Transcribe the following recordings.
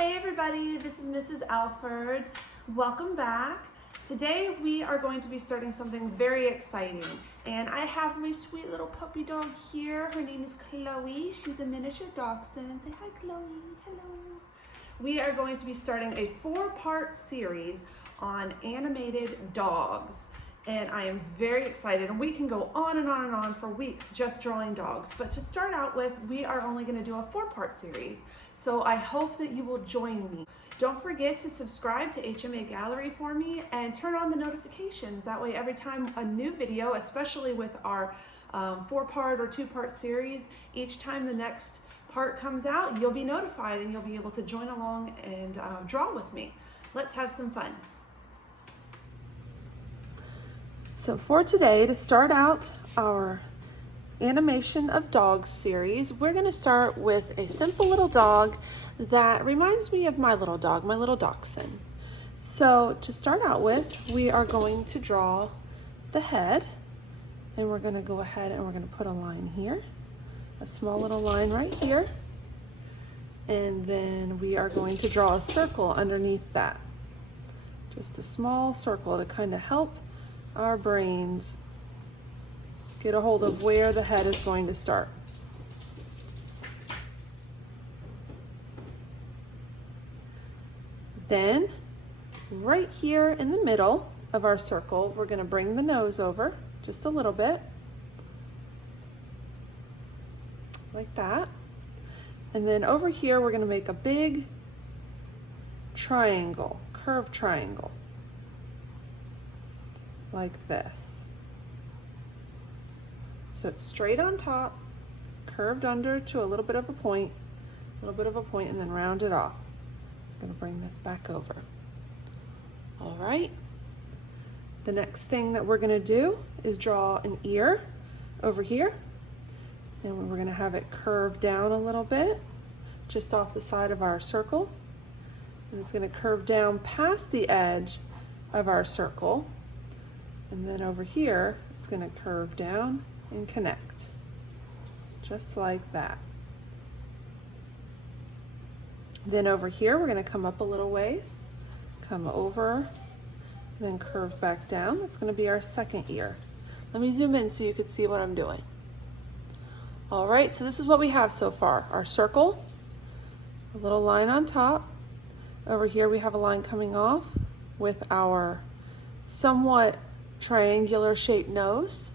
Hey everybody, this is Mrs. Alford. Welcome back. Today we are going to be starting something very exciting, and I have my sweet little puppy dog here. Her name is Chloe. She's a miniature dachshund. Say hi, Chloe. Hello. We are going to be starting a 4-part series on animated dogs. And I am very excited, and we can go on and on and on for weeks just drawing dogs. But to start out with, we are only going to do a 4-part series. So I hope that you will join me. Don't forget to subscribe to HMA Gallery for me and turn on the notifications. That way every time a new video, especially with our 4-part or 2-part series, each time the next part comes out, you'll be notified and you'll be able to join along and draw with me. Let's have some fun. So for today, to start out our animation of dogs series, we're going to start with a simple little dog that reminds me of my little dog, my little dachshund. So to start out with, we are going to draw the head, and we're going to go ahead and we're going to put a line here, a small little line right here, and then we are going to draw a circle underneath that. Just a small circle to kind of help our brains get a hold of where the head is going to start. Then, right here in the middle of our circle, we're going to bring the nose over just a little bit, like that. And then over here, we're going to make a big triangle, curved triangle, like this. So it's straight on top, curved under to a little bit of a point, and then round it off. I'm going to bring this back over. All right. The next thing that we're going to do is draw an ear over here, and we're going to have it curve down a little bit, just off the side of our circle, and it's going to curve down past the edge of our circle. And then over here, it's going to curve down and connect, just like that. Then over here, we're going to come up a little ways, come over, then curve back down. That's going to be our second ear. Let me zoom in so you can see what I'm doing. All right, so this is what we have so far. Our circle, a little line on top. Over here, we have a line coming off with our somewhat triangular shaped nose,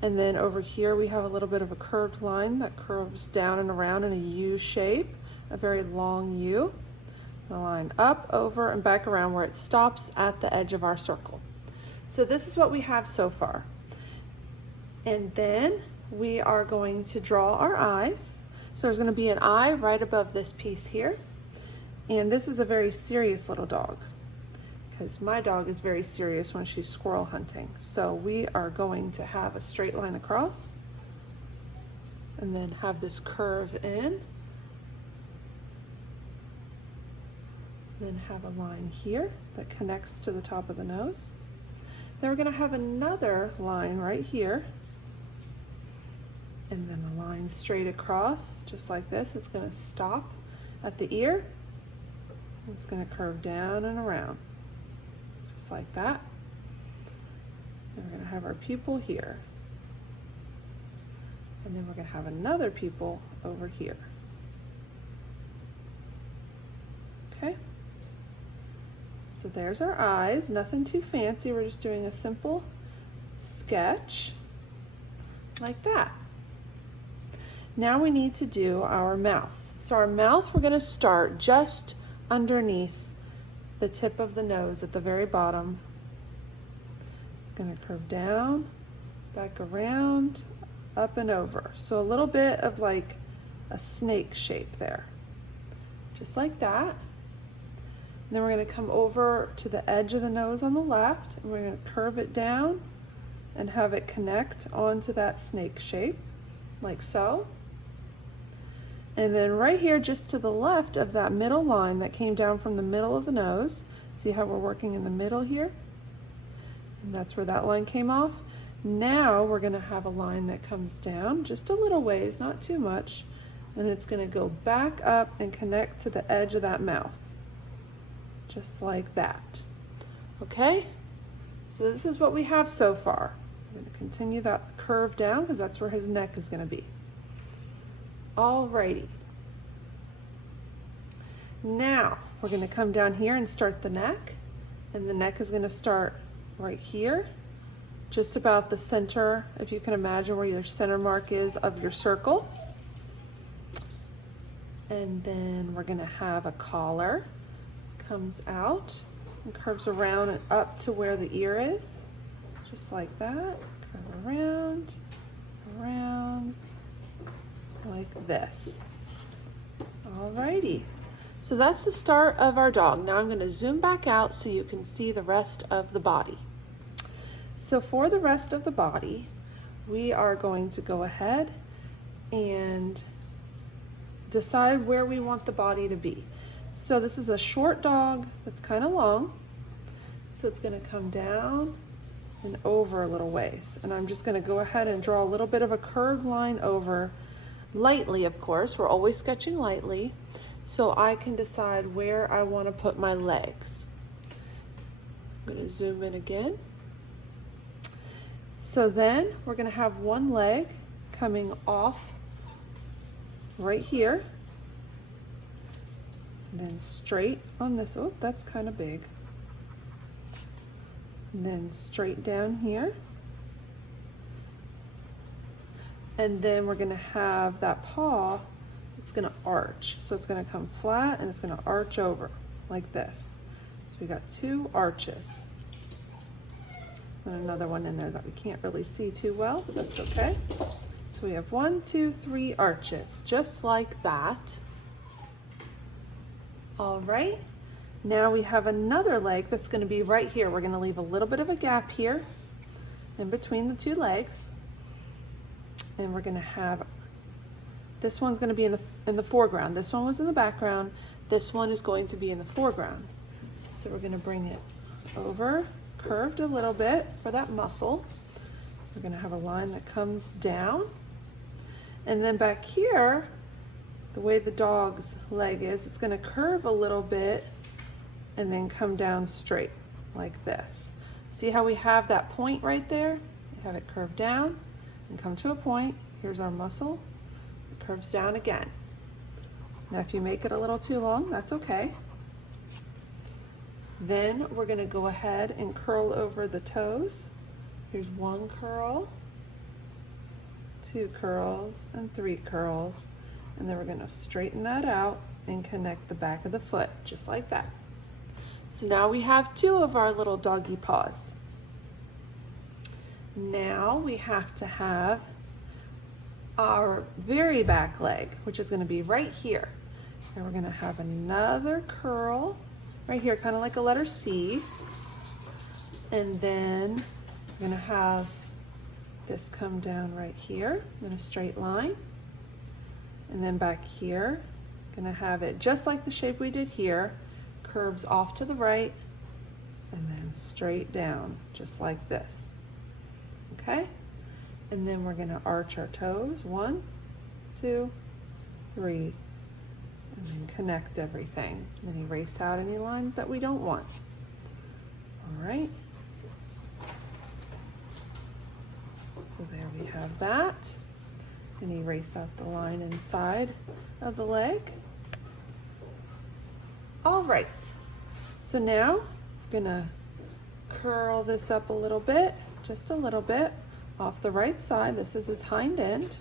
and then over here we have a little bit of a curved line that curves down and around in a U shape, a very long U. A line up, over, and back around where it stops at the edge of our circle. So this is what we have so far. And then we are going to draw our eyes. So there's going to be an eye right above this piece here, and this is a very serious little dog, because my dog is very serious when she's squirrel hunting. So we are going to have a straight line across and then have this curve in, then have a line here that connects to the top of the nose. Then we're going to have another line right here, and then a line straight across just like this. It's going to stop at the ear. It's going to curve down and around, just like that. And we're going to have our pupil here. And then we're going to have another pupil over here. Okay? So there's our eyes, nothing too fancy. We're just doing a simple sketch like that. Now we need to do our mouth. So our mouth, we're going to start just underneath the tip of the nose at the very bottom. It's going to curve down, back around, up and over. So a little bit of like a snake shape there, just like that. And then we're going to come over to the edge of the nose on the left, and we're going to curve it down and have it connect onto that snake shape, like so. And then right here, just to the left of that middle line that came down from the middle of the nose, see how we're working in the middle here? And that's where that line came off. Now we're going to have a line that comes down just a little ways, not too much, and it's going to go back up and connect to the edge of that mouth, just like that. Okay, so this is what we have so far. I'm going to continue that curve down because that's where his neck is going to be. Alrighty. Now we're going to come down here and start the neck, and the neck is going to start right here, just about the center, if you can imagine where your center mark is of your circle. And then we're going to have a collar, comes out and curves around and up to where the ear is, just like that. Curve around, around, like this. Alrighty. So that's the start of our dog. Now I'm going to zoom back out so you can see the rest of the body. So for the rest of the body, we are going to go ahead and decide where we want the body to be. So this is a short dog that's kind of long. So it's going to come down and over a little ways. And I'm just going to go ahead and draw a little bit of a curved line over, lightly, of course. We're always sketching lightly, so I can decide where I want to put my legs. I'm going to zoom in again. So then we're going to have one leg coming off right here, and then straight on this. Oh, that's kind of big. And then straight down here. And then we're going to have that paw, it's going to arch. So it's going to come flat and it's going to arch over like this. So we got two arches. And another one in there that we can't really see too well, but that's okay. So we have 1, 2, 3 arches, just like that. All right. Now we have another leg that's going to be right here. We're going to leave a little bit of a gap here in between the two legs. And we're going to have, this one's going to be in the foreground. This one was in the background. This one is going to be in the foreground. So we're going to bring it over, curved a little bit for that muscle. We're going to have a line that comes down. And then back here, the way the dog's leg is, it's going to curve a little bit and then come down straight like this. See how we have that point right there? We have it curved down and come to a point. Here's our muscle. It curves down again. Now if you make it a little too long, that's okay. Then we're going to go ahead and curl over the toes. Here's 1 curl, 2 curls, and 3 curls. And then we're going to straighten that out and connect the back of the foot, just like that. So now we have 2 of our little doggy paws. Now we have to have our very back leg, which is going to be right here. And we're going to have another curl right here, kind of like a letter C. And then we're going to have this come down right here in a straight line. And then back here, going to have it just like the shape we did here, curves off to the right and then straight down, just like this. Okay? And then we're going to arch our toes, 1, 2, 3, and then connect everything. And then erase out any lines that we don't want. All right. So there we have that. And erase out the line inside of the leg. All right. So now I'm gonna curl this up a little bit, just a little bit, off the right side. This is his hind end.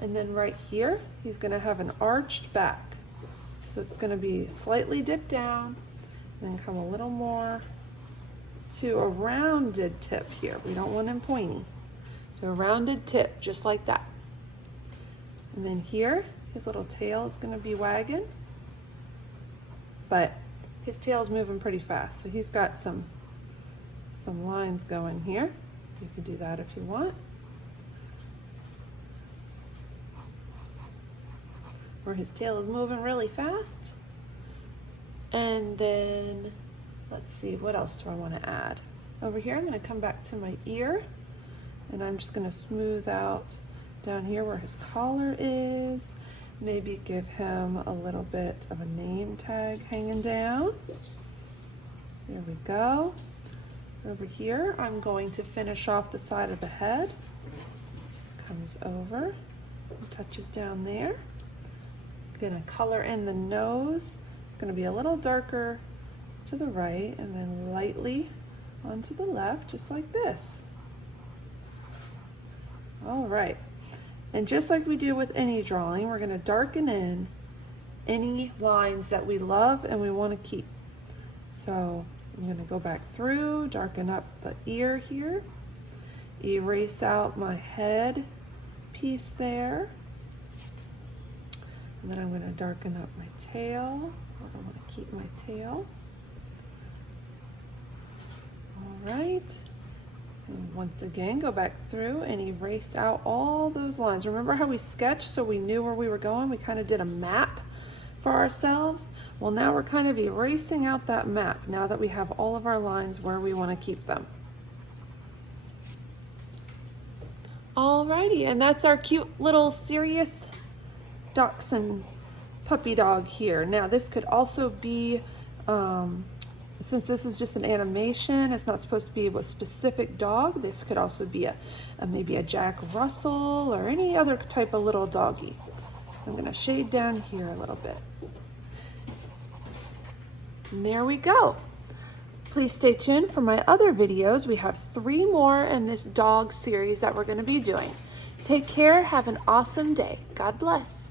And then right here, he's gonna have an arched back. So it's gonna be slightly dipped down, and then come a little more to a rounded tip here. We don't want him pointy. To a rounded tip, just like that. And then here, his little tail is gonna be wagging, but his tail's moving pretty fast. So he's got some lines going here. You can do that if you want. Where his tail is moving really fast. And then, let's see, what else do I want to add? Over here, I'm going to come back to my ear, and I'm just going to smooth out down here where his collar is. Maybe give him a little bit of a name tag hanging down. There we go. Over here, I'm going to finish off the side of the head. Comes over and touches down there. Gonna color in the nose. It's gonna be a little darker to the right and then lightly onto the left, just like this. All right. And just like we do with any drawing, we're gonna darken in any lines that we love and we wanna keep. So I'm gonna go back through, darken up the ear here, erase out my head piece there. And then I'm gonna darken up my tail. I wanna keep my tail. All right. And once again, go back through and erase out all those lines. Remember how we sketched so we knew where we were going? We kind of did a map for ourselves. Well, now we're kind of erasing out that map now that we have all of our lines where we want to keep them. Alrighty, and that's our cute little serious dachshund puppy dog here. Now this could also be since this is just an animation, it's not supposed to be a specific dog. This could also be maybe a Jack Russell or any other type of little doggy. I'm going to shade down here a little bit. And there we go. Please stay tuned for my other videos. We have 3 more in this dog series that we're going to be doing. Take care. Have an awesome day. God bless.